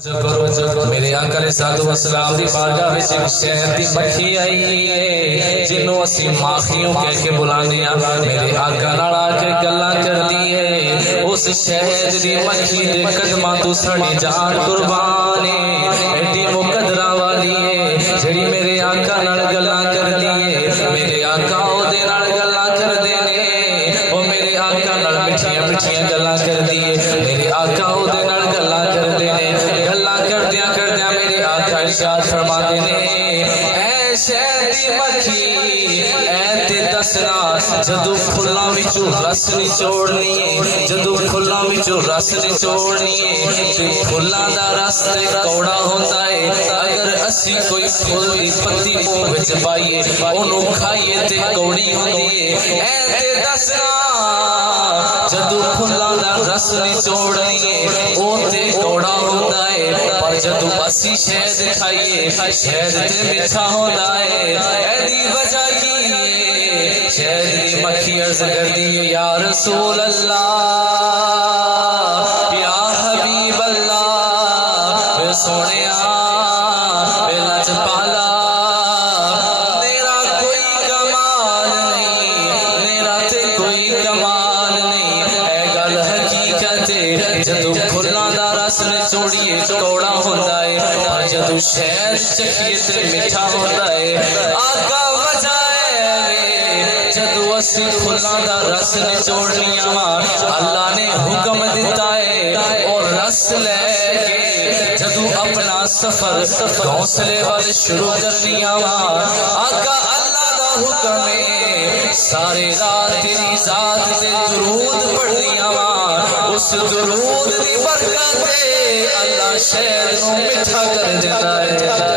میرے آقا علیہ الصلوۃ والسلام دی بارگاہ وچ ایک شہد دی مکھی آئی ہے جنوں اسی ماخیوں کہہ کے بلانے ہاں میرے آقا نال آ کے گلاں کردی ہے اس شہد دی مکھی دے قدماں تو ساڈی جان قربان ہے ایڈی مقدرہ والی ہے جڑی میرے آقا نال گلاں کردی ہے میرے آقا او دے نال گلاں کردے نے او میرے آقا نال مٹھیاں مٹھیاں گلاں کردی ہے میرے آقا او دے نال گلاں کردے نے کردیاں میرے آقا ارشاد فرماتے نے اے شہد دی مکھی اے تے دسنا جدوں پھلاں وچوں رس نچوڑنی ہے جدوں پھلاں وچوں رس نچوڑنی ہے تے پھلاں دا رس تے کوڑا ہوندا ہے اگر اسی کوئی پھل دی پتی منہ وچ پائیے اونوں کھائیے تے کوڑی ہوندی ہے اے تے دسنا جدوں پھلاں دا رس نچوڑنی ہے او تے کوڑا ہوندا ہے پر جدوں اسی شہد کھائیے شہد تے میٹھا ہوندا ہے ایدی وجہ کی ہے شہد دی مکھی عرض کردی ہے یا رسول اللہ یا حبیب اللہ اے سونیا اے لجپالا میرا کوئی کمال نہیں میرا تے کوئی کمال نہیں اے گل حقیقت ہے جدوں پھلاں دا رس نچوڑیے کوڑا ہوندا ہے پر جدوں شہد چکھیے تے میٹھا ہوندا ہے آقا وجہ ہے جدوں اسی پھلاں دا رس نچوڑنیاں اللہ نے حکم دیتا ہے اور رس لے کے جدوں اپنا سفر گھونسلے وال شروع کرنیاں آقا اللہ دا حکم ہے سارے رات تیری ذات تے درود پڑھنیاں اس درود دی برکت اللہ شہد نو میٹھا کر دیتا ہے